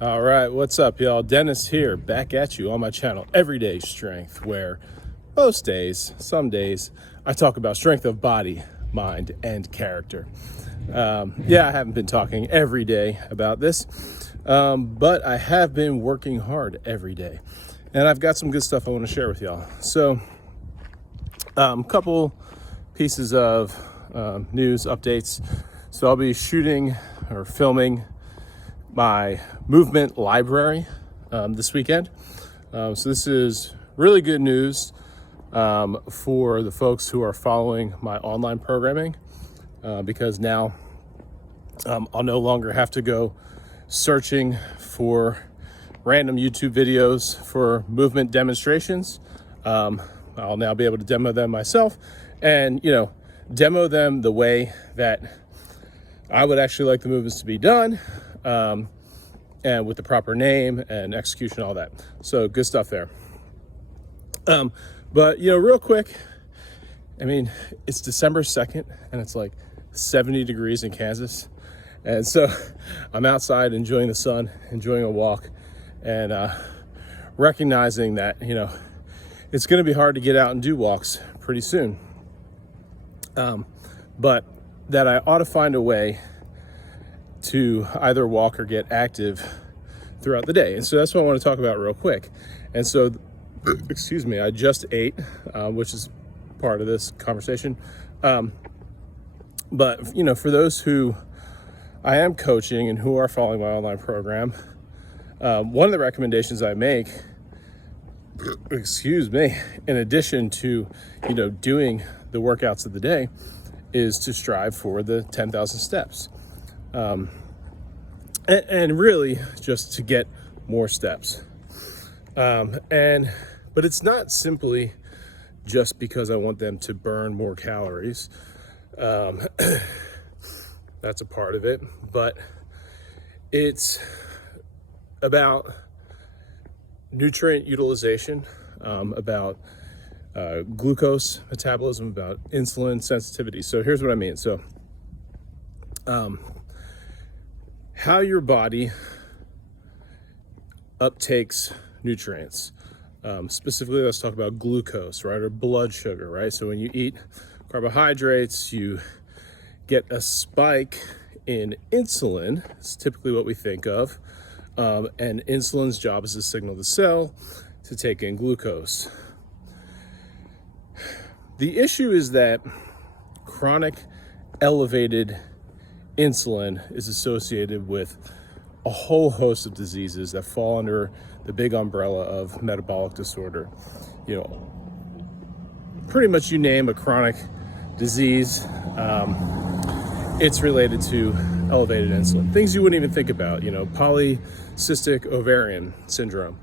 All right, what's up, y'all? Dennis here, back at you on my channel, Everyday Strength, where most days, some days, I talk about strength of body, mind, and character. I haven't been talking every day about this, but I have been working hard every day, and I've got some good stuff I want to share with y'all. So, a couple pieces of news updates. So I'll be shooting or filming my movement library this weekend. So this is really good news for the folks who are following my online programming because now I'll no longer have to go searching for random YouTube videos for movement demonstrations. I'll now be able to demo them myself and, demo them the way that I would actually like the movements to be done. And with the proper name and execution, all that. So good stuff there. But real quick, it's December 2nd and it's like 70 degrees in Kansas. And so I'm outside enjoying the sun, enjoying a walk, and recognizing that, it's going to be hard to get out and do walks pretty soon. But that I ought to find a way to either walk or get active throughout the day. And so that's what I want to talk about real quick. And so, I just ate, which is part of this conversation. But, for those who I am coaching and who are following my online program, one of the recommendations I make, in addition to, doing the workouts of the day, is to strive for the 10,000 steps. And really just to get more steps. But it's not simply just because I want them to burn more calories. That's a part of it, but it's about nutrient utilization, about glucose metabolism, about insulin sensitivity. So here's what I mean. So, how your body uptakes nutrients. Specifically, let's talk about glucose, right? Or blood sugar, right? So when you eat carbohydrates, you get a spike in insulin. It's typically what we think of. And insulin's job is to signal the cell to take in glucose. The issue is that chronic elevated insulin is associated with a whole host of diseases that fall under the big umbrella of metabolic disorder. Pretty much you name a chronic disease, it's related to elevated insulin. Things you wouldn't even think about, polycystic ovarian syndrome,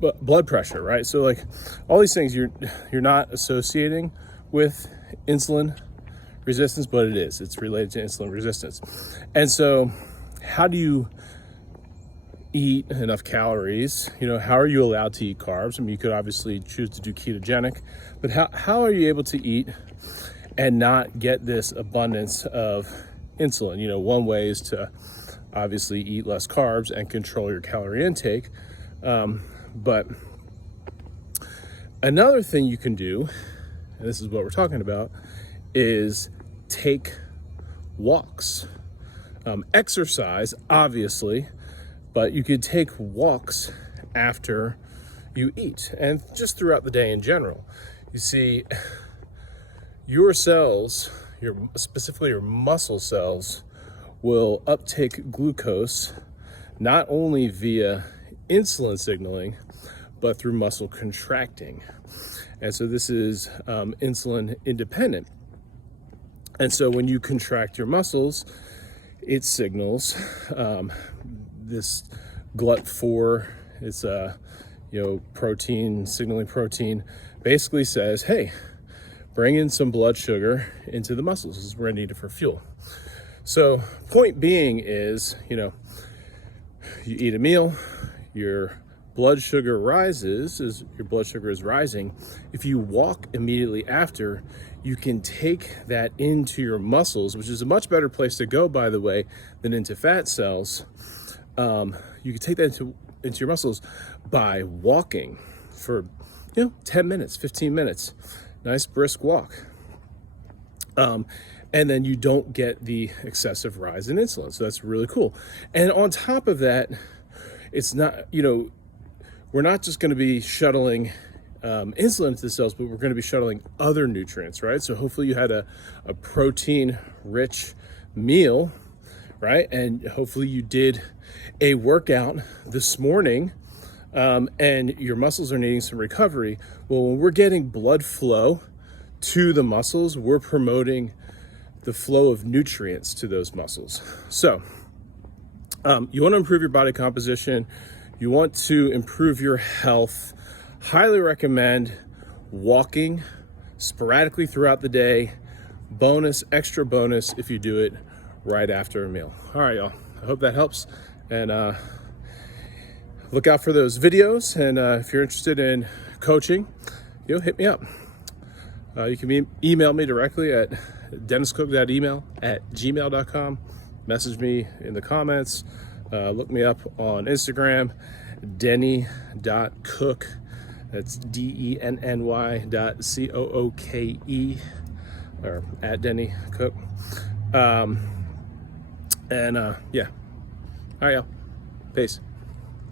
but blood pressure, right? So like all these things you're not associating with insulin resistance, but it's related to insulin resistance. And so how do you eat enough calories? How are you allowed to eat carbs? You could obviously choose to do ketogenic, but how are you able to eat and not get this abundance of insulin? One way is to obviously eat less carbs and control your calorie intake. But another thing you can do, and this is what we're talking about, is take walks. Exercise, obviously, but you could take walks after you eat and just throughout the day in general. You see, your cells, specifically your muscle cells, will uptake glucose not only via insulin signaling, but through muscle contracting. And so this is insulin independent. And so when you contract your muscles, it signals this GLUT4, it's protein, signaling protein, basically says, hey, bring in some blood sugar into the muscles. This is where I need it for fuel. So point being is, you eat a meal, your blood sugar rises, as your blood sugar is rising, if you walk immediately after, you can take that into your muscles, which is a much better place to go, by the way, than into fat cells. You can take that into your muscles by walking for 10 minutes, 15 minutes, nice brisk walk. And then you don't get the excessive rise in insulin. So that's really cool. And on top of that, it's not, we're not just going to be shuttling insulin to the cells, but we're going to be shuttling other nutrients, right? So hopefully you had a protein-rich meal, right? And hopefully you did a workout this morning, and your muscles are needing some recovery. Well, when we're getting blood flow to the muscles, we're promoting the flow of nutrients to those muscles. So you want to improve your body composition, you want to improve your health, highly recommend walking sporadically throughout the day. Extra bonus if you do it right after a meal. All right, y'all, I hope that helps, and look out for those videos. And if you're interested in coaching, hit me up. You can email me directly at denniscook.email@gmail.com. Message me in the comments. Look me up on Instagram, denny.cook. That's DENNY.COOKE, or at Denny Cook. Yeah. All right, y'all. Peace.